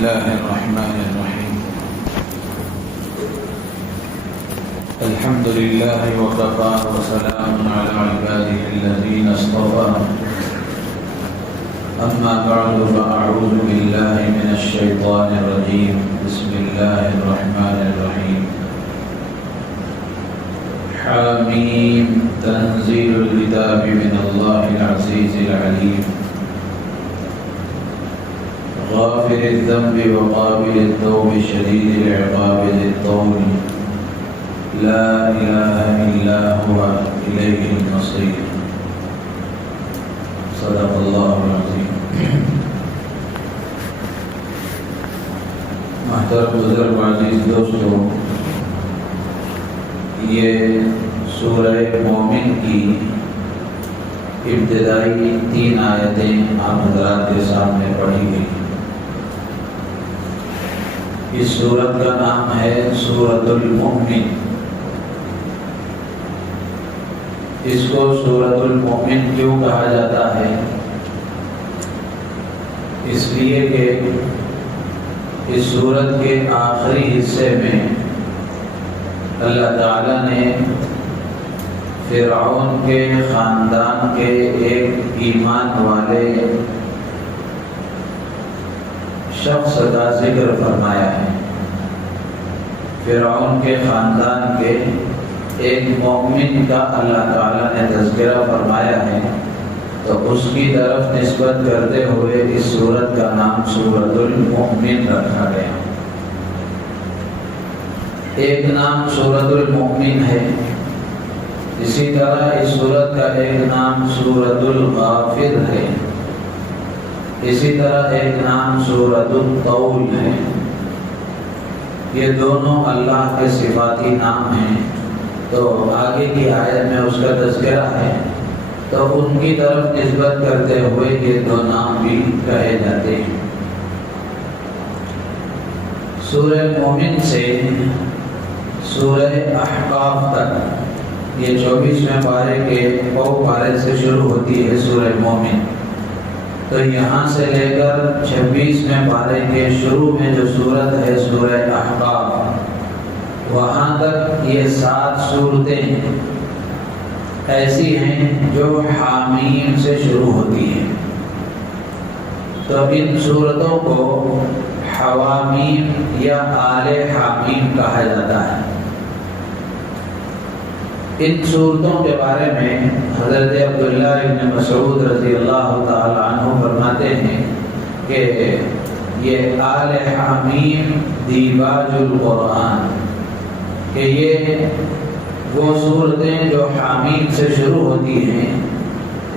الله الرحمن الرحيم. الحمد لله وكفى وسلام على عباده الذين اصطفى. أما بعد فأعوذ بالله من الشيطان الرجيم. بسم الله الرحمن الرحيم. حاميم تنزيل الكتاب من الله العزيز العليم غافر الذنب وقابل التوب شديد العقاب ذي الطول لا إله إلا هو إليه المصير. صدق الله العظيم. محترم بزرگ و عزیز دوستو، یہ سورہ مومن کی ابتدائی 3 آیتیں آپ حضرات کے سامنے پڑھی گئی. اس سورت کا نام ہے سورۃ المؤمن. اس کو سورۃ المؤمن کیوں کہا جاتا ہے؟ اس لیے کہ اس سورت کے آخری حصے میں اللہ تعالیٰ نے فرعون کے خاندان کے ایک ایمان والے شخص کا ذکر فرمایا ہے. فرعون کے خاندان کے ایک مومن کا اللہ تعالیٰ نے تذکرہ فرمایا ہے، تو اس کی طرف نسبت کرتے ہوئے اس سورت کا نام سورۃ المؤمن رکھا گیا. ایک نام سورۃ المؤمن ہے، اسی طرح اس سورت کا ایک نام سورۃ الغافر ہے، اسی طرح ایک نام سورۃ الطول ہے. یہ دونوں اللہ کے صفاتی نام ہیں، تو آگے کی آیت میں اس کا تذکرہ ہے، تو ان کی طرف نسبت کرتے ہوئے یہ دو نام بھی کہے جاتے ہیں. سورہ مومن سے سورہ احقاف تک یہ 24ویں پارے کے پارے سے شروع ہوتی ہے سورہ مومن. تو یہاں سے لے کر 26ویں پارے کے شروع میں جو سورت ہے سورہ احقاف، وہاں تک یہ 7 سورتیں ایسی ہیں جو حامیم سے شروع ہوتی ہیں. تو ان سورتوں کو حوامیم یا آل حامیم کہا جاتا ہے. ان صورتوں کے بارے میں حضرت عبداللہ ابن مسعود رضی اللہ تعالی عنہ فرماتے ہیں کہ یہ آل حامیم دیباج القرآن، کہ یہ وہ صورتیں جو حامیم سے شروع ہوتی ہیں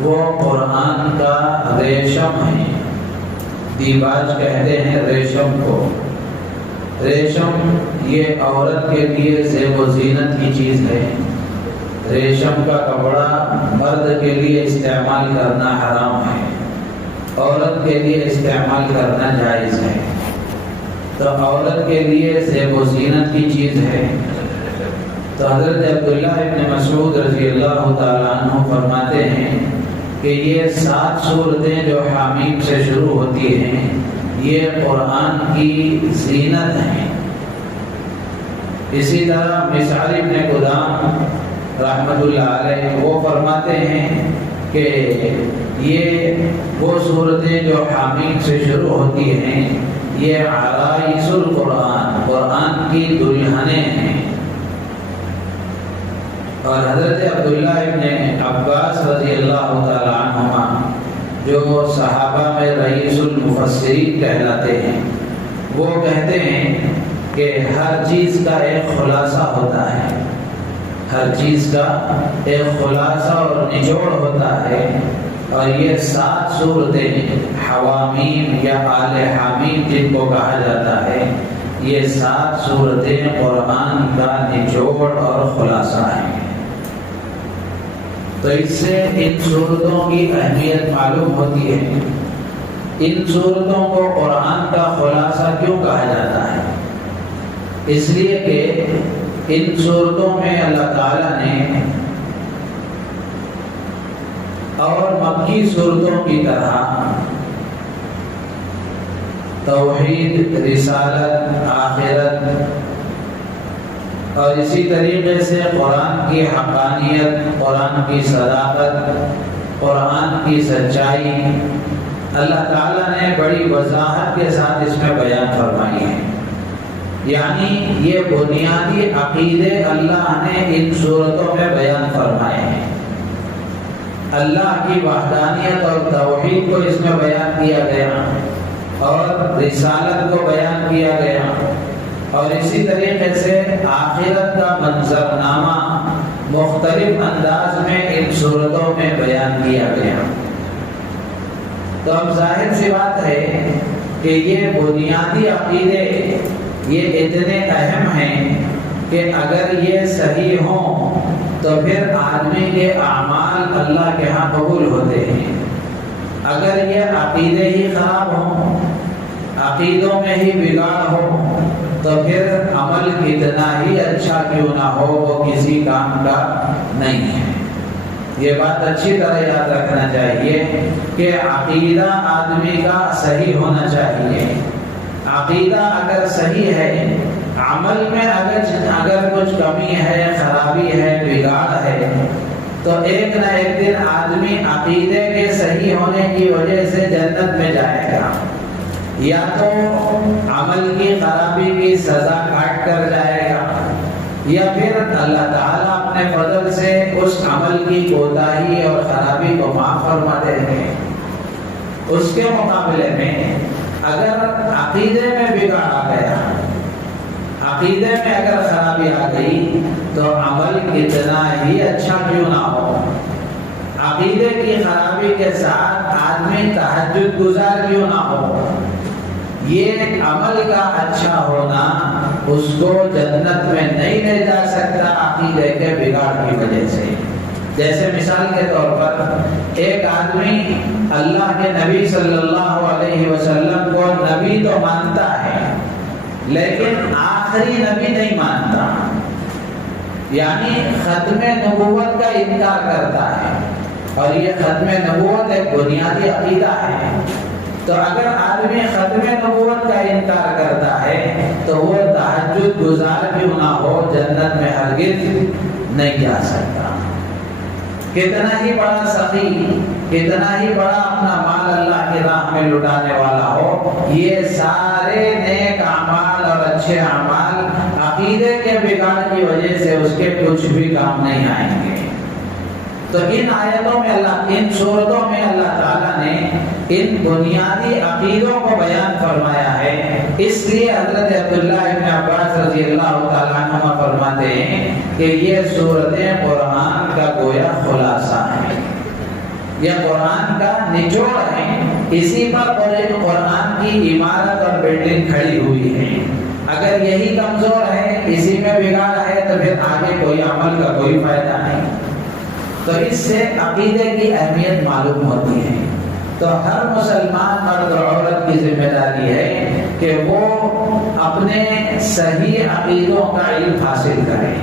وہ قرآن کا ریشم ہیں. دیباج کہتے ہیں ریشم کو. ریشم یہ عورت کے لیے زیب و زینت کی چیز ہے. ریشم کا کپڑا مرد کے لیے استعمال کرنا حرام ہے، عورت کے لیے استعمال کرنا جائز ہے. تو عورت کے لیے زیب و زینت کی چیز ہے. تو حضرت عبداللہ ابن مسعود رضی اللہ تعالیٰ عنہ فرماتے ہیں کہ یہ 7 سورتیں جو حامیم سے شروع ہوتی ہیں یہ قرآن کی زینت ہیں. اسی طرح مسعر ابن قدام رحمت اللہ علیہ وہ فرماتے ہیں کہ یہ وہ صورتیں جو حامیم سے شروع ہوتی ہیں یہ عرائس القرآن، قرآن کی دلہنیں ہیں. اور حضرت عبداللہ ابن عباس رضی اللہ تعالی عنہما جو صحابہ میں رئیس المفسرین کہلاتے ہیں، وہ کہتے ہیں کہ ہر چیز کا ایک خلاصہ ہوتا ہے، ہر چیز کا ایک خلاصہ اور نچوڑ ہوتا ہے. اور یہ 7 صورتیں حوامیم یا آل حامیم جن کو کہا جاتا ہے، یہ 7 صورتیں قرآن کا نچوڑ اور خلاصہ ہیں. تو اس سے ان صورتوں کی اہمیت معلوم ہوتی ہے. ان صورتوں کو قرآن کا خلاصہ کیوں کہا جاتا ہے؟ اس لیے کہ ان صورتوں میں اللہ تعالیٰ نے اور مکی صورتوں کی طرح توحید، رسالت، آخرت، اور اسی طریقے سے قرآن کی حقانیت، قرآن کی صداقت، قرآن کی سچائی اللہ تعالیٰ نے بڑی وضاحت کے ساتھ اس میں بیان فرمائی ہے۔ یعنی یہ بنیادی عقیدے اللہ نے ان صورتوں میں بیان فرمائے ہیں۔ اللہ کی وحدانیت اور توحید کو اس میں بیان کیا گیا اور رسالت کو بیان کیا گیا، اور اسی طریقے سے آخرت کا منظرنامہ مختلف انداز میں ان صورتوں میں بیان کیا گیا۔ تو اب ظاہر سی بات ہے کہ یہ بنیادی عقیدے یہ اتنے اہم ہیں کہ اگر یہ صحیح ہوں تو پھر آدمی کے اعمال اللہ کے ہاں قبول ہوتے ہیں۔ اگر یہ عقیدے ہی خراب ہوں، عقیدوں میں ہی بگاڑ ہو، تو پھر عمل کتنا ہی اچھا کیوں نہ ہو وہ کسی کام کا نہیں ہے۔ یہ بات اچھی طرح یاد رکھنا چاہیے کہ عقیدہ آدمی کا صحیح ہونا چاہیے۔ عقیدہ اگر صحیح ہے، عمل میں اگر کچھ کمی ہے، خرابی ہے، بگاڑ ہے، تو ایک نہ ایک دن آدمی عقیدے کے صحیح ہونے کی وجہ سے جنت میں جائے گا، یا تو عمل کی خرابی کی سزا کاٹ کر جائے گا، یا پھر اللہ تعالیٰ اپنے فضل سے اس عمل کی کوتاہی اور خرابی کو معاف فرما دیں گے۔ اس کے مقابلے میں اگر عقیدے میں بگاڑ آ گیا، عقیدے میں اگر خرابی آ گئی، تو عمل کتنا ہی اچھا کیوں نہ ہو، عقیدے کی خرابی کے ساتھ آدمی تہجد گزار کیوں نہ ہو، یہ عمل کا اچھا ہونا اس کو جنت میں نہیں لے جا سکتا عقیدے کے بگاڑ کی وجہ سے۔ جیسے مثال کے طور پر ایک آدمی اللہ کے نبی صلی اللہ علیہ وسلم کو نبی تو مانتا ہے، لیکن آخری نبی نہیں مانتا، یعنی ختم نبوت کا انکار کرتا ہے، اور یہ ختم نبوت ایک بنیادی عقیدہ ہے۔ تو اگر آدمی ختم نبوت کا انکار کرتا ہے تو وہ تہجد گزار کیوں نہ ہو جنت میں ہرگز نہیں جا سکتا۔ کتنا ہی بڑا سخی، کتنا ہی بڑا اپنا مال اللہ کی راہ میں لٹانے والا ہو، یہ سارے نیک اعمال اور اچھے اعمال عقیدے کے بگاڑ کی وجہ سے اس کے کچھ بھی کام نہیں آئیں گے۔ تو ان آیتوں میں ان صورتوں میں اللہ تعالیٰ نے ان بنیادی عقیدوں کو بیان فرمایا ہے۔ اس لیے حضرت عبداللہ ابن عباس رضی اللہ تعالیٰ عنہ فرماتے ہیں کہ یہ صورتیں قرآن کا گویا خلاصہ ہیں، یہ قرآن کا نچوڑ ہے، اسی پر قرآن کی عمارت اور بلڈنگ کھڑی ہوئی ہے۔ اگر یہی کمزور ہے، اسی میں بگاڑ ہے، تو پھر آگے کوئی عمل کا کوئی فائدہ نہیں۔ تو اس سے عقیدے کی اہمیت معلوم ہوتی ہے۔ تو ہر مسلمان مرد اور عورت کی ذمہ داری ہے کہ وہ اپنے صحیح عقیدوں کا علم حاصل کرے۔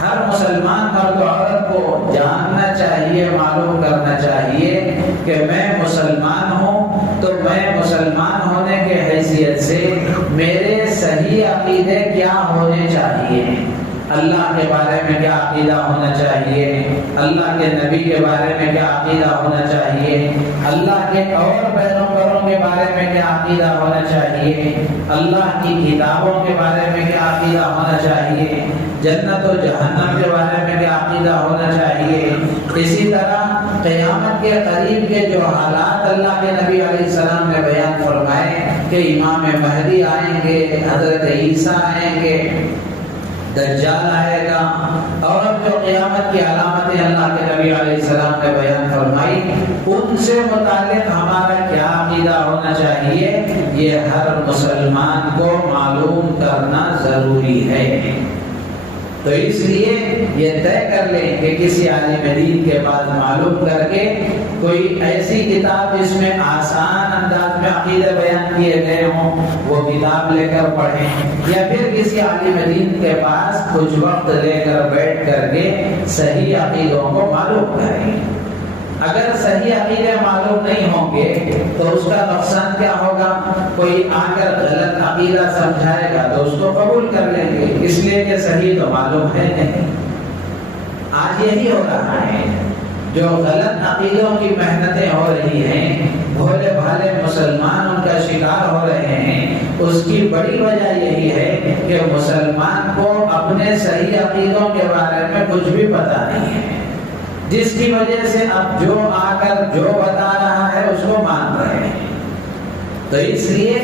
ہر مسلمان مرد و عورت کو جاننا چاہیے، معلوم کرنا چاہیے کہ میں مسلمان ہوں، تو میں مسلمان ہونے کے حیثیت سے میرے صحیح عقیدے کیا ہونے چاہیے، اللہ کے بارے میں کیا عقیدہ ہونا چاہیے، اللہ کے نبی کے بارے میں کیا عقیدہ ہونا چاہیے، اللہ کے اور پیغمبروں کے بارے میں کیا عقیدہ ہونا چاہیے، اللہ کی کتابوں کے بارے میں کیا عقیدہ ہونا چاہیے، جنت و جہنم کے بارے میں کیا عقیدہ ہونا چاہیے۔ اسی طرح قیامت کے قریب کے جو حالات اللہ کے نبی علیہ السلام نے بیان فرمائے کہ امام مہدی آئیں گے، حضرت عیسیٰ آئیں گے، دجال آئے گا، اور جو قیامت کی علامتیں اللہ کے نبی علیہ السلام نے بیان فرمائی، ان سے متعلق ہمارا کیا عقیدہ ہونا چاہیے، یہ ہر مسلمان کو معلوم کرنا ضروری ہے۔ تو اس لیے یہ طے کر لیں کہ کسی عالم دین کے پاس معلوم کر کے کوئی ایسی کتاب جس میں آسان انداز میں عقیدے بیان کیے گئے ہوں وہ کتاب لے کر پڑھیں، یا پھر کسی عالم دین کے پاس کچھ وقت لے کر بیٹھ کر کے صحیح عقیدوں کو معلوم کریں۔ اگر صحیح عقیدے معلوم نہیں ہوں گے تو اس کا نقصان کیا ہوگا؟ کوئی آ کر غلط عقیدہ سمجھائے گا تو اس کو قبول کر لیں گے، اس لیے کہ صحیح تو معلوم ہے نہیں۔ آج یہی ہو رہا ہے، جو غلط عقیدوں کی محنتیں ہو رہی ہیں، بھولے بھالے مسلمان ان کا شکار ہو رہے ہیں، اس کی بڑی وجہ یہی ہے کہ مسلمان کو اپنے صحیح عقیدوں کے بارے میں کچھ بھی پتہ نہیں ہے، جس کی وجہ سے اب جو آ کر جو بتا رہا ہے اس کو مان رہے ہیں۔ تو اس لیے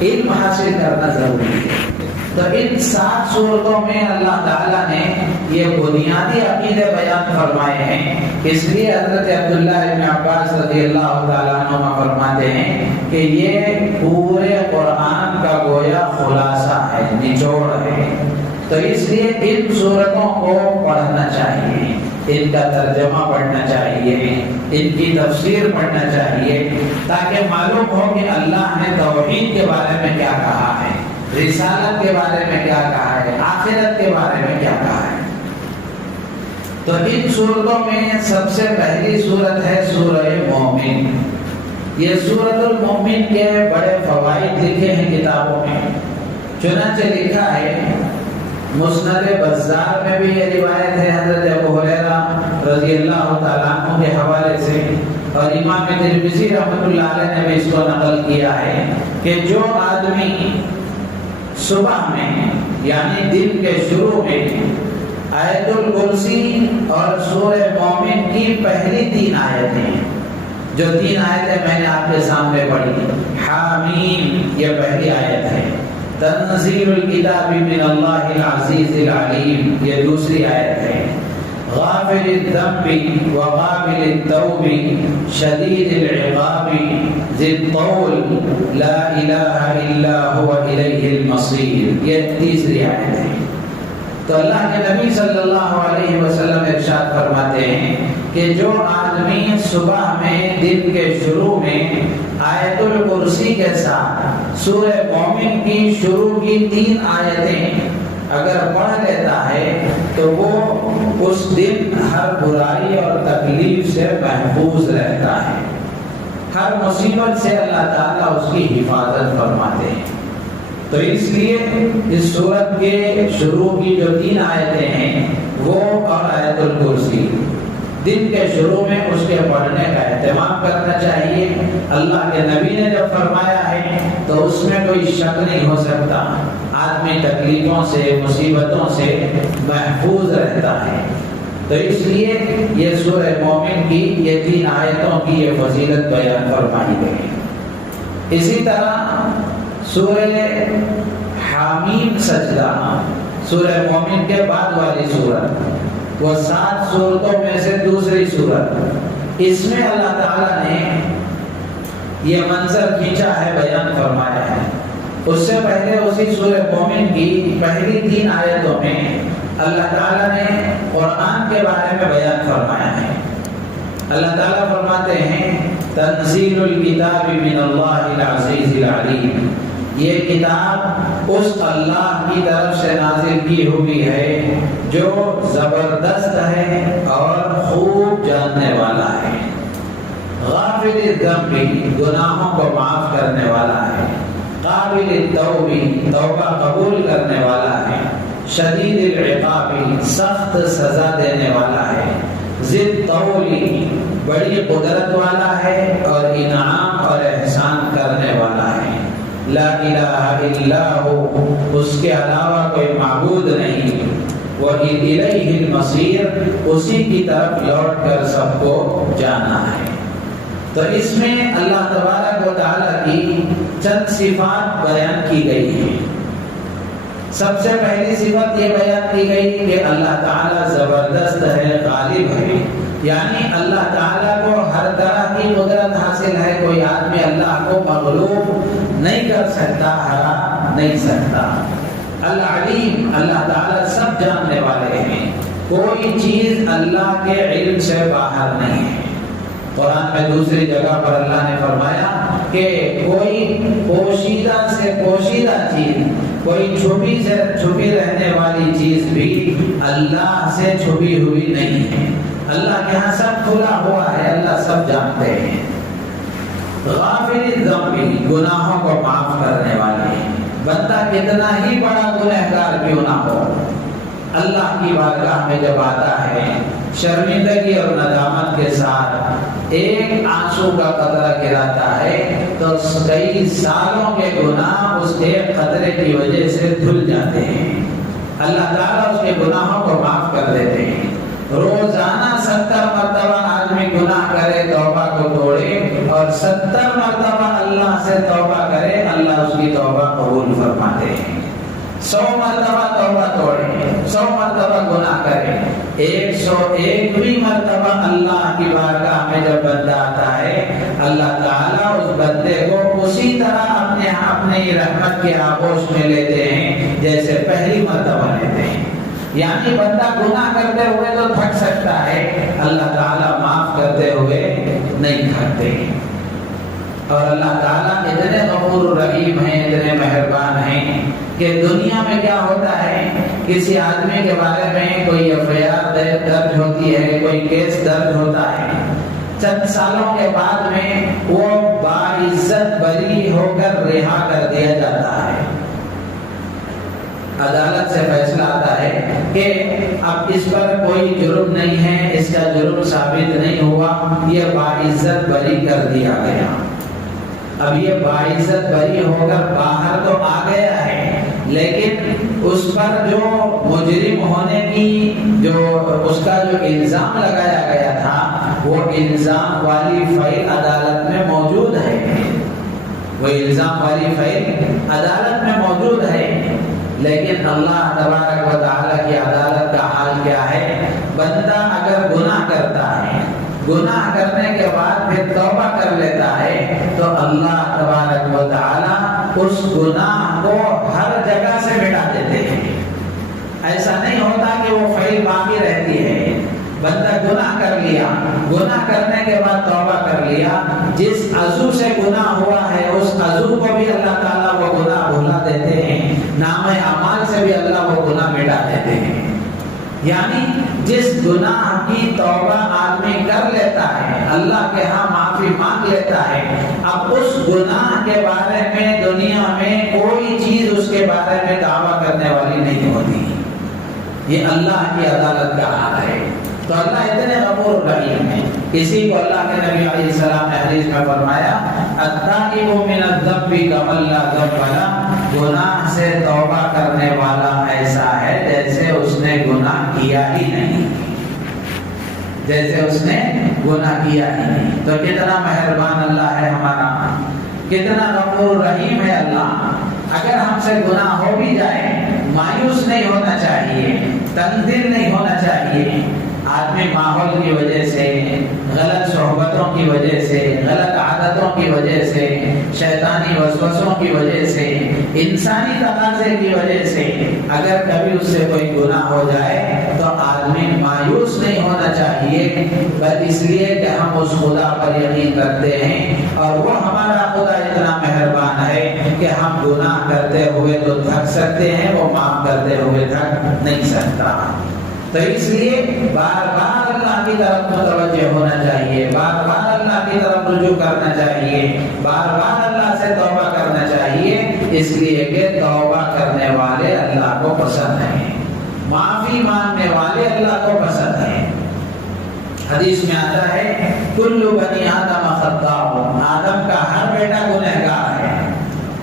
علم حاصل کرنا ضروری ہے۔ تو ان 7 سورتوں میں اللہ تعالیٰ نے یہ بنیادی عقیدے بیان فرمائے ہیں، اس لیے حضرت عبداللہ ابن عباس رضی اللہ تعالیٰ عنہ فرماتے ہیں کہ یہ پورے قرآن کا گویا خلاصہ ہے، نچوڑ ہے۔ تو اس لیے ان سورتوں کو پڑھنا چاہیے، ان کا ترجمہ پڑھنا چاہیے، ان کی تفسیر پڑھنا چاہیے، تاکہ معلوم ہو کہ اللہ نے توحید کے بارے میں کیا کہا ہے، رسالت کے بارے میں کیا کہا ہے، آخرت کے بارے میں کیا کہا ہے۔ تو ان سورتوں میں سب سے پہلی سورت ہے سورہ مومن۔ یہ سورۃ المومن کے بڑے فوائد لکھے ہیں کتابوں میں، چنانچہ لکھا ہے مسند بزار میں بھی یہ روایت ہے حضرت ابو ہریرہ رضی اللہ تعالیٰ عنہ کے حوالے سے، اور امام ترمذی رحمۃ اللہ علیہ نے بھی اس کو نقل کیا ہے کہ جو آدمی صبح میں یعنی دن کے شروع میں آیت الکرسی اور سورہ مومن کی پہلی 3 آیتیں، جو 3 آیتیں میں نے آپ کے سامنے پڑھی، حامیم یہ پہلی آیت ہے، تنزیل الکتاب من اللہ العزیز العلیم یہ دوسری آیت ہے، غافر الذنب وقابل التوب شدید العقاب ذی الطول لا الہ الا هو الیہ المصیر یہ تیسری آیت ہے۔ تو اللہ کے نبی صلی اللہ علیہ وسلم ارشاد فرماتے ہیں کہ جو آدمی صبح میں دن کے شروع میں آیت الکرسی کے ساتھ سورہ مومن کی شروع کی 3 آیتیں اگر پڑھ لیتا ہے تو وہ اس دن ہر برائی اور تکلیف سے محفوظ رہتا ہے، ہر مصیبت سے اللہ تعالیٰ اس کی حفاظت فرماتے ہیں۔ تو اس لیے اس سورت کے شروع کی جو 3 آیتیں ہیں وہ اور آیت الکرسی دن کے شروع میں اس کے پڑھنے کا اہتمام کرنا چاہیے۔ اللہ کے نبی نے جب فرمایا ہے تو اس میں کوئی شک نہیں ہو سکتا، آدمی تکلیفوں سے مصیبتوں سے محفوظ رہتا ہے۔ تو اس لیے یہ سورہ مومن کی یہ 3 آیتوں کی یہ فضیلت بیان فرمائی گئی۔ اسی طرح سورہ حامیم سجدہ سورہ مومن کے بعد والی سورت، وہ 7 سورتوں میں سے دوسری سورت، اس میں اللہ تعالیٰ نے یہ منظر کھینچا ہے، بیان فرمایا ہے۔ اس سے پہلے اسی سورہ مومن کی پہلی 3 آیتوں میں اللہ تعالیٰ نے قرآن کے بارے میں بیان فرمایا ہے۔ اللہ تعالیٰ فرماتے ہیں تنزیل الکتاب من اللہ العزیز العلیم، یہ کتاب اس اللہ کی طرف سے نازل کی ہوئی ہے جو زبردست ہے اور خوب جاننے والا ہے، غافر الذنب گناہوں کو معاف کرنے والا ہے، قابل التوب توبہ قبول کرنے والا ہے، شدید العقاب سخت سزا دینے والا ہے، ذی الطول بڑی قدرت والا ہے اور انعام اور احسان کرنے والا ہے، لا الہ الا ہو اس کے علاوہ کوئی معبود نہیں، وَإِلَيْهِ الْمَصِيرُ اسی کی طرف لوٹ کر سب کو جانا ہے۔ تو اس میں اللہ تبارک و تعالیٰ کی چند صفات بیان کی گئی ہیں۔ سب سے پہلی صفت یہ بیان کی گئی کہ اللہ تعالیٰ زبردست ہے، غالب ہے، یعنی اللہ تعالیٰ کو ہر طرح کی قدرت حاصل ہے، کوئی آدمی اللہ کو مغلوب نہیں کر سکتا، ہرا نہیں سکتا۔ العلیم اللہ تعالیٰ سب جاننے والے ہیں، کوئی چیز اللہ کے علم سے باہر نہیں ہے۔ قرآن میں دوسری جگہ پر اللہ نے فرمایا کہ کوئی پوشیدہ سے پوشیدہ چیز، کوئی چھپی سے چھپی رہنے والی چیز بھی اللہ سے چھپی ہوئی نہیں ہے۔ اللہ کے ہاں سب کھلا ہوا ہے، اللہ سب جانتے ہیں۔ غافر الذنب، گناہوں کو معاف کرنے والے ہیں۔ بندہ کتنا ہی بڑا گنہگار کیوں نہ ہو، اللہ کی بارگاہ میں جب آتا ہے شرمندگی اور ندامت کے ساتھ ایک آنسو کا قطرہ گراتا ہے تو کئی سالوں کے گناہ اس ایک قطرے کی وجہ سے دھل جاتے ہیں۔ اللہ تعالیٰ اس کے گناہوں کو معاف کر دیتے ہیں۔ روزانہ 70 مرتبہ آدمی گناہ کرے، توبہ کو توڑے اور 70 مرتبہ اللہ سے توبہ کرے، اللہ اس کی توبہ قبول فرماتے ہیں۔ 100 مرتبہ توبہ توڑے، 100 مرتبہ گناہ کرے، 101ویں مرتبہ اللہ کی بارگاہ میں جب بندہ آتا ہے، اللہ تعالیٰ اس بندے کو اسی طرح اپنی رحمت کے آغوش میں لیتے ہیں جیسے پہلی مرتبہ لیتے ہیں۔ یعنی بندہ گناہ کرتے ہوئے تو تھک سکتا ہے، اللہ تعالیٰ معاف کرتے ہوئے نہیں تھکتے۔ اور اللہ تعالیٰ اتنے غفور رحیم ہیں، اتنے مہربان ہیں کہ دنیا میں کیا ہوتا ہے، کسی آدمی کے بارے میں کوئی FIR درج ہوتی ہے، کوئی کیس درج ہوتا ہے، چند سالوں کے بعد میں وہ باعزت بری ہو کر رہا کر دیا جاتا ہے۔ عدالت سے فیصلہ آتا ہے کہ اب اس پر کوئی جرم نہیں ہے، اس کا جرم ثابت نہیں ہوا، یہ باعزت بری کر دیا گیا۔ اب یہ باعزت بری ہو کر باہر تو آ گیا ہے، لیکن اس پر جو مجرم ہونے کی اس کا جو الزام لگایا گیا تھا، وہ الزام والی فائل عدالت میں موجود ہے، وہ الزام والی فائل عدالت میں موجود ہے۔ لیکن اللہ تبارک و تعالیٰ کی عدالت کا حال کیا ہے، بندہ اگر گناہ کرتا ہے، گناہ کرنے کے بعد پھر توبہ کر لیتا ہے تو اللہ تبارک و تعالیٰ اس گناہ کو ہر جگہ سے مٹا دیتے ہیں۔ ایسا نہیں ہوتا کہ وہ فائل باقی رہتی ہے۔ بندہ گناہ کر لیا، گناہ کرنے کے بعد توبہ کر لیا، جس عضو سے گناہ ہوا ہے اس عضو کو بھی اللہ تعالیٰ وہ گناہ بھلا دیتے ہیں، نام اعمال سے بھی اللہ وہ گناہ مٹا دیتے ہیں۔ یعنی جس گناہ کی توبہ آدمی کر لیتا ہے، اللہ کے ہاں معافی مانگ لیتا ہے، اب اس گناہ کے بارے میں دنیا میں کوئی چیز اس کے بارے میں دعویٰ کرنے والی نہیں ہوتی۔ یہ اللہ کی عدالت کا حال ہے۔ تو اللہ اتنے غفور رحیم ہے، اسی کو اللہ کے نبی علیہ السلام نے حدیث میں فرمایا، التائب من الذنب کمن لا ذنب لہ، گناہ سے توبہ کرنے والا ایسا ہے جیسے اس نے گناہ کیا ہی نہیں، جیسے اس نے گناہ کیا ہی نہیں۔ تو کتنا مہربان اللہ ہے ہمارا، کتنا غفور رحیم ہے اللہ۔ اگر ہم سے گناہ ہو بھی جائے، مایوس نہیں ہونا چاہیے، تنگ دل نہیں ہونا چاہیے۔ آدمی ماحول کی وجہ سے، غلط صحبتوں کی وجہ سے، غلط عادتوں کی وجہ سے، شیطانی وسوسوں کی وجہ سے، انسانی تقاضے کی وجہ سے اگر کبھی اس سے کوئی گناہ ہو جائے تو آدمی مایوس نہیں ہونا چاہیے، بل اس لیے کہ ہم اس خدا پر یقین رکھتے ہیں اور وہ ہمارا خدا اتنا مہربان ہے کہ ہم گناہ کرتے ہوئے تو تھک سکتے ہیں، وہ معاف کرتے ہوئے تھک نہیں سکتا۔ تو اس لیے بار بار اللہ کی طرف متوجہ ہونا چاہیے، بار بار اللہ کی طرف رجوع کرنا چاہیے، بار بار اللہ سے توبہ کرنا چاہیے، اس لیے کہ توبہ کرنے والے اللہ کو پسند ہیں، معافی مانگنے والے اللہ کو پسند ہیں۔ حدیث میں آتا ہے کل بنی آدم خطاء، آدم کا ہر بیٹا گنہگار ہے،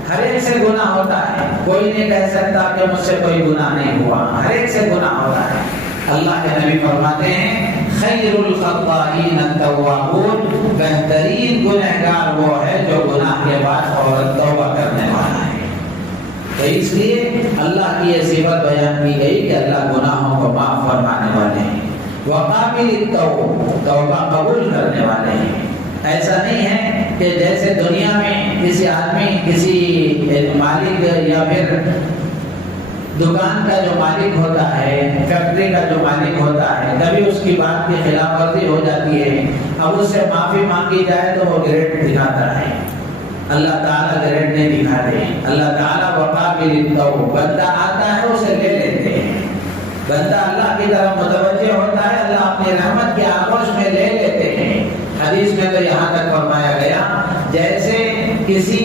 ہر ایک سے گناہ ہوتا ہے، کوئی نہیں کہہ سکتا کہ مجھ سے کوئی گناہ نہیں ہوا، ہر ایک سے گناہ ہوتا ہے۔ اللہ کے نبی فرماتے ہیں خیر الخطائین التوابون، بہترین گنہگار وہ ہے جو گناہ کے بعد فوراً توبہ کرنے والا ہے۔ تو اس لیے اللہ کی یہ صفت بیان کی گئی کہ اللہ گناہوں کو معاف فرمانے والے ہیں، وقابل التوب، توبہ قبول کرنے والے ہیں۔ ایسا نہیں ہے کہ جیسے دنیا میں کسی آدمی کسی مالک یا پھر دکان کا جو مالک ہوتا ہے، فیکٹری کا جو مالک ہوتا ہے، کبھی اس کی بات کی خلاف ورزی ہو جاتی ہے، اب اس سے معافی مانگی جائے تو وہ گریڈ دکھاتا ہے، اللہ تعالیٰ گریڈ نہیں دکھاتے ہیں۔ اللہ تعالیٰ وقابل التوب، بندہ آتا ہے اسے لے لیتے ہیں، بندہ اللہ کی طرف متوجہ ہوتا ہے، اللہ اپنی رحمت کے جیسے کسی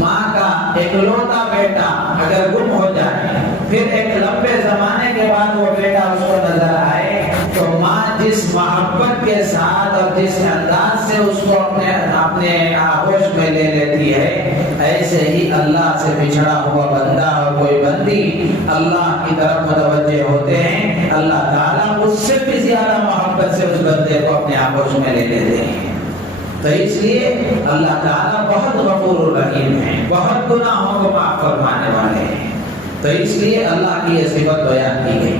ماں کا اکلوتا بیٹا اگر گم ہو جائے، پھر ایک لمبے زمانے کے بعد وہ بیٹا اس کو نظر آئے، تو ماں جس محبت کے ساتھ اور جس انداز سے اس کو اپنے آغوش میں لے لیتی ہے، ایسے ہی اللہ سے بچھڑا ہوا بندہ اور کوئی بندی اللہ کی طرف متوجہ ہوتے ہیں، اللہ تعالیٰ اس سے بھی زیادہ محبت سے اس بندے کو اپنے آغوش میں لے لیتے ہیں۔ تو اس لیے اللہ تعالیٰ بہت غفور الرحیم ہیں، بہت گناہوں کو معاف فرمانے والے ہیں۔ تو اس لیے اللہ کی یہ صفت بیان کی گئی۔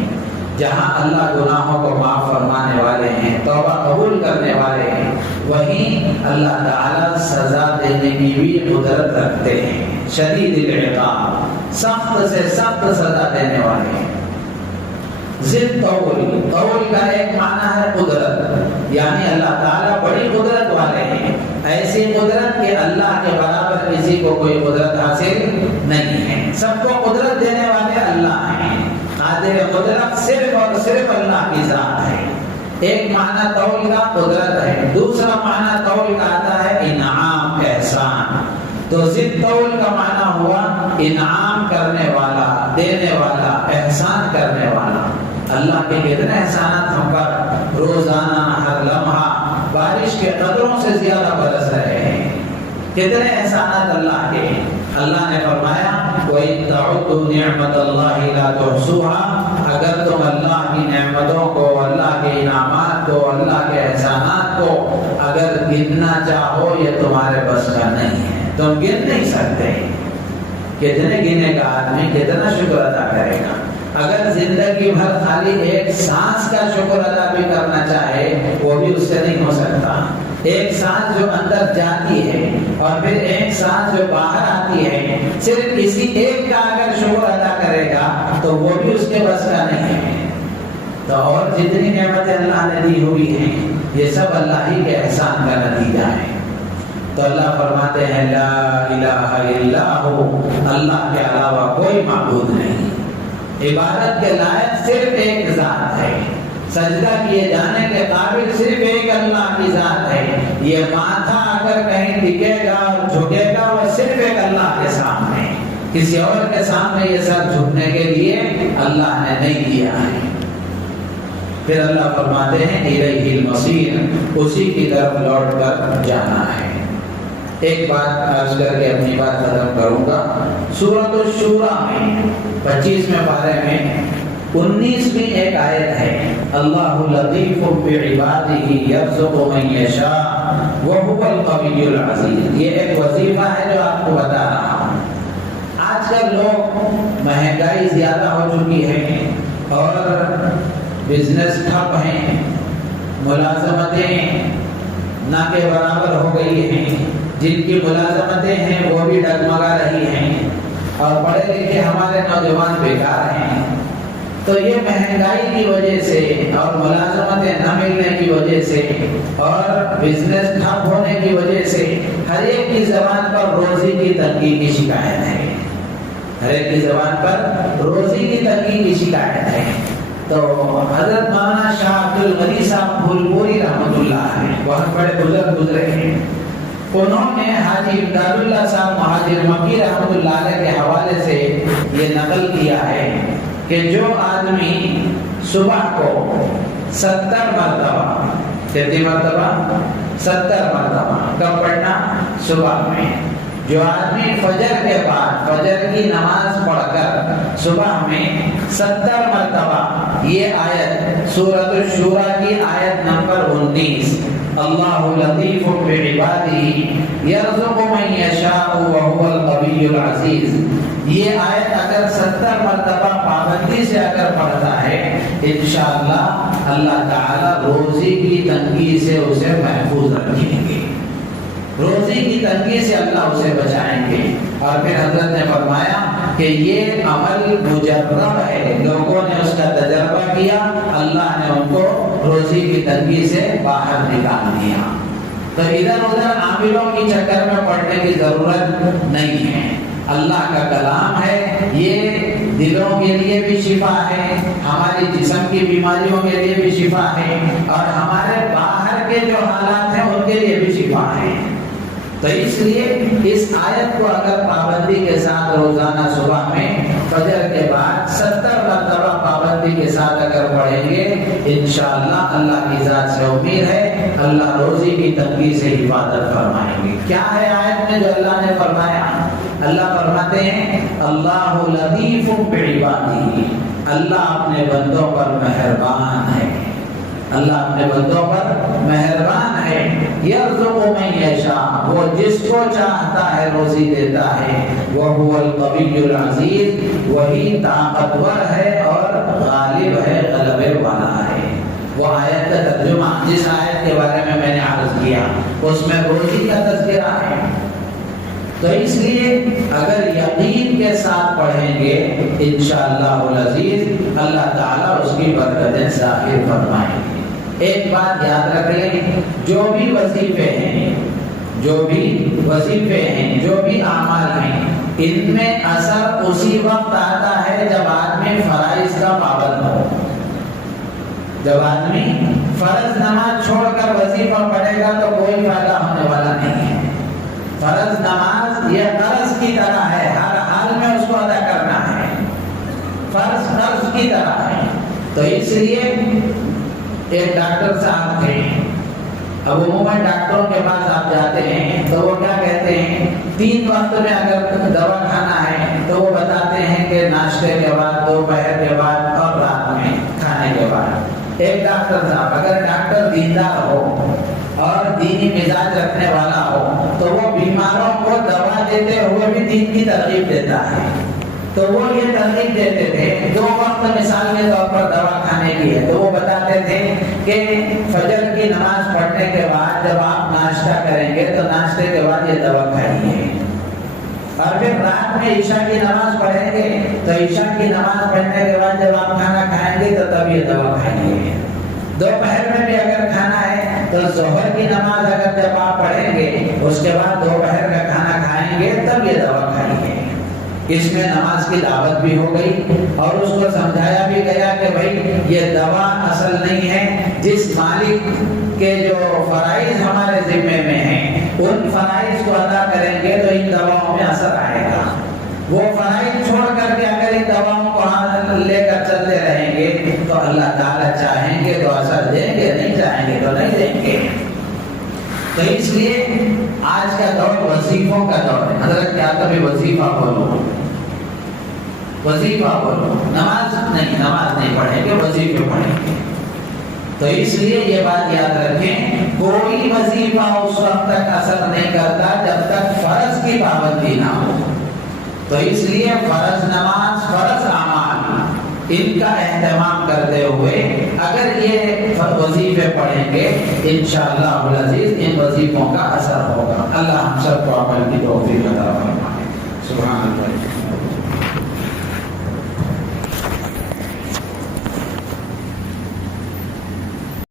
جہاں اللہ گناہوں کو معاف فرمانے والے ہیں، توبہ قبول کرنے والے ہیں، وہیں اللہ تعالیٰ سزا دینے کی بھی قدرت رکھتے ہیں، شدید العقاب، سخت سے سخت سزا دینے والے ہیں۔ ذل طول، طول کا ایک معنی ہے قدرت، یعنی اللہ تعالیٰ بڑی قدرت والے ہیں، ایسی قدرت کہ اللہ کے برابر کسی کو کوئی قدرت حاصل نہیں ہے۔ سب کو قدرت دینے والے اللہ ہیں، قادر قدرت صرف اور صرف اللہ کی ذات ہے۔ ایک معنی طول کا قدرت ہے، دوسرا معنی طول کا آتا ہے انعام، احسان۔ تو ذل طول کا معنی ہوا انعام کرنے والا، دینے والا، احسان کرنے والا۔ اللہ کے کتنے احسانات ہم پر روزانہ ہر لمحہ بارش کے قطروں سے زیادہ برس رہے ہیں، کتنے احسانات اللہ کے۔ اللہ نے فرمایا وَإِن تَعُدُّوا نِعْمَةَ اللَّهِ لَا تُحْصُوهَا، اگر تم اللہ کی نعمتوں کو، اللہ کے انعامات کو، اللہ کے احسانات کو اگر گننا چاہو، یہ تمہارے بس کا نہیں ہے، تم گن نہیں سکتے۔ کتنے گنے گا آدمی، کتنا شکر ادا کرے گا؟ اگر زندگی بھر خالی ایک سانس کا شکر ادا بھی کرنا چاہے، وہ بھی اس سے نہیں ہو سکتا۔ ایک سانس جو اندر جاتی ہے اور پھر ایک سانس جو باہر آتی ہے، صرف کسی ایک کا اگر شکر ادا کرے گا تو وہ بھی اس کے بس کا نہیں ہے۔ تو اور جتنی نعمتیں اللہ نے دی ہوئی ہیں، یہ سب اللہ ہی کے احسان کا نتیجہ ہے۔ تو اللہ فرماتے ہیں لا الہ الا ہو، اللہ کے علاوہ کوئی معبود نہیں، عبادت کے لائق صرف ایک ذات ہے، سجدہ کیے جانے کے قابل صرف ایک اللہ کی ذات ہے۔ یہ ماتھا اگر کہیں ٹکے گا اور جھکے گا، وہ صرف ایک اللہ کے سامنے، کسی اور کے سامنے یہ سر جھکنے کے لیے اللہ نے نہیں دیا ہے۔ پھر اللہ فرماتے ہیں الیہ المصیر، اسی کی طرف لوٹ کر جانا ہے۔ ایک بات عرض کر کے اپنی بات ختم کروں گا۔ سورۃ الشورى میں 25ویں پارے میں 19ویں ایک آیت ہے، اللہ لطیف بعبادہ یرزق من یشاء وہو القوی العزیز۔ یہ ایک وظیفہ ہے جو آپ کو بتا رہا ہوں۔ آج کل لوگ، مہنگائی زیادہ ہو چکی ہے اور بزنس ٹھپ ہیں، ملازمتیں نہ کے برابر ہو گئی ہیں، جن کی ملازمتیں ہیں وہ بھی ڈگمگا رہی ہیں، اور پڑھے لکھے ہمارے نوجوان بیکار ہیں۔ تو یہ مہنگائی کی وجہ سے اور ملازمتیں نہ ملنے کی وجہ سے اور بزنس ٹھپ ہونے کی وجہ سے ہر ایک کی زبان پر روزی کی تنگی کی شکایت ہے، ہر ایک کی زبان پر روزی کی تنگی کی شکایت ہے۔ تو حضرت مولانا شاہ عبد الغنی صاحب پھولپوری رحمۃ اللہ علیہ، بہت بڑے بزرگ گزرے ہیں، انہوں نے حاجی امداد اللہ صاحب مہاجر مکی رحمۃ اللہ علیہ کے حوالے سے یہ نقل کیا ہے کہ جو آدمی صبح کو 70 مرتبہ، کتنی مرتبہ؟ 70 مرتبہ کب پڑھنا؟ صبح میں۔ جو آدمی فجر کے بعد فجر کی نماز پڑھ کر صبح میں 70 مرتبہ یہ آیت سورۃ الشورى کی آیت نمبر 19، اللہ لطیف بعبادہ یرزق من یشاء وہو القوی العزیز، یہ آیت اگر 70 مرتبہ پابندی سے اگر پڑھتا ہے، انشاءاللہ اللہ تعالی روزی کی تنگی سے اسے محفوظ رکھیں گے، روزی کی تنگی سے اللہ اسے بچائیں گے۔ اور پھر حضرت نے فرمایا کہ یہ عمل مجرب ہے، لوگوں نے اس کا تجربہ کیا، اللہ نے ان کو روزی کی تنگی سے باہر نکال دیا۔ تو ادھر ادھر عاملوں کی چکر میں پڑنے کی ضرورت نہیں ہے، اللہ کا کلام ہے، یہ دلوں کے لیے بھی شفا ہے، ہماری جسم کی بیماریوں کے لیے بھی شفا ہے، اور ہمارے باہر کے جو حالات ہیں ان کے لیے بھی شفا ہے۔ تو اس لیے اس آیت کو اگر پابندی کے ساتھ روزانہ صبح میں فجر کے بعد 70 مرتبہ پابندی کے ساتھ اگر پڑھیں گے انشاءاللہ اللہ کی ذات سے امید ہے اللہ روزی کی تنگی سے حفاظت فرمائیں گے۔ کیا ہے آیت میں جو اللہ نے فرمایا؟ اللہ فرماتے ہیں اللہ لطیف بعبادہ، اللہ اپنے بندوں پر مہربان ہے، اللہ اپنے بندوں پر مہربان ہے۔ یرزق من یشاء، وہ جس کو چاہتا ہے روزی دیتا ہے۔ وہو القوی العزیز، وہی طاقتور ہے اور غالب ہے، غلبے والا ہے۔ وہ آیت کا ترجمہ جس آیت کے بارے میں نے عرض کیا اس میں روزی کا تذکرہ ہے۔ تو اس لیے اگر یقین کے ساتھ پڑھیں گے انشاءاللہ العزیز اللہ تعالیٰ اس کی برکتیں ظاہر فرمائیں گے۔ ایک بات یاد رکھ لیں، جو بھی وظیفے ہیں، جو بھی اعمال ہیں، ان میں اثر اسی وقت آتا ہے جب آدمی فرائض کا پابند ہو۔ جب آدمی فرض نماز چھوڑ کر وظیفہ پڑھے گا تو کوئی فائدہ ہونے والا نہیں ہے۔ فرض نماز یہ قرض کی طرح ہے، ہر حال میں اس کو ادا کرنا ہے، فرض قرض کی طرح ہے۔ تو اس لیے ایک ڈاکٹر صاحب تھے، اب عموماً ڈاکٹروں کے پاس آپ جاتے ہیں تو وہ کیا کہتے ہیں، 3 وقت میں اگر دوا کھانا ہے تو وہ بتاتے ہیں کہ ناشتے کے بعد، دوپہر کے بعد اور رات میں کھانے کے بعد۔ ایک ڈاکٹر صاحب اگر ڈاکٹر دیندار ہو اور دینی مزاج رکھنے والا ہو تو وہ بیماروں کو دوا دیتے ہوئے بھی دین کی ترغیب دیتا ہے۔ تو وہ یہ ترغیب دیتے تھے 2 وقت مثال کے طور پر دوا کھانے کی ہے تو وہ بتاتے تھے کہ فجر کی نماز پڑھنے کے بعد جب آپ ناشتہ کریں گے تو ناشتے کے بعد یہ دوا کھائیے، اور پھر رات میں عشاء کی نماز پڑھیں گے تو عشاء کی نماز پڑھنے کے بعد جب آپ کھانا کھائیں گے تو تب یہ دوا کھائیے۔ دوپہر میں بھی اگر کھانا ہے تو ظہر کی نماز اگر جب آپ پڑھیں گے اس کے بعد دوپہر کا کھانا کھائیں گے تب یہ دوا کھائیے۔ اس میں نماز کی دعوت بھی ہو گئی اور اس کو سمجھایا بھی گیا کہ بھائی یہ دوا اصل نہیں ہے، جس مالک کے جو فرائض ہمارے ذمے میں ہیں ان فرائض کو ادا کریں گے تو ان دواؤں میں اثر آئے گا۔ وہ فرائض چھوڑ کر کے اگر ان دواؤں کو ہاتھ لے کر چلتے رہیں گے تو اللہ تعالیٰ چاہیں گے تو اثر دیں گے، نہیں چاہیں گے تو نہیں دیں گے۔ تو اس لیے آج کا دور وظیفوں کا دور ہے۔ حضرت کیا کبھی وظیفہ بولو، وظیفہ بولو، نماز نہیں پڑھیں گے، وظیفے پڑھیں گے۔ تو اس لیے یہ بات یاد رکھیں، کوئی وظیفہ اس وقت تک اثر نہیں کرتا جب تک فرض کی پابندی نہ ہو۔ تو اس لیے فرض نماز، فرض اعمال، ان کا اہتمام کرتے ہوئے اگر یہ وظیفے پڑھیں گے انشاءاللہ العزیز ان وظیفوں کا اثر ہوگا۔ اللہ ہم سب کو عمل کی توفیق عطا فرمائے۔ سبحان اللہ۔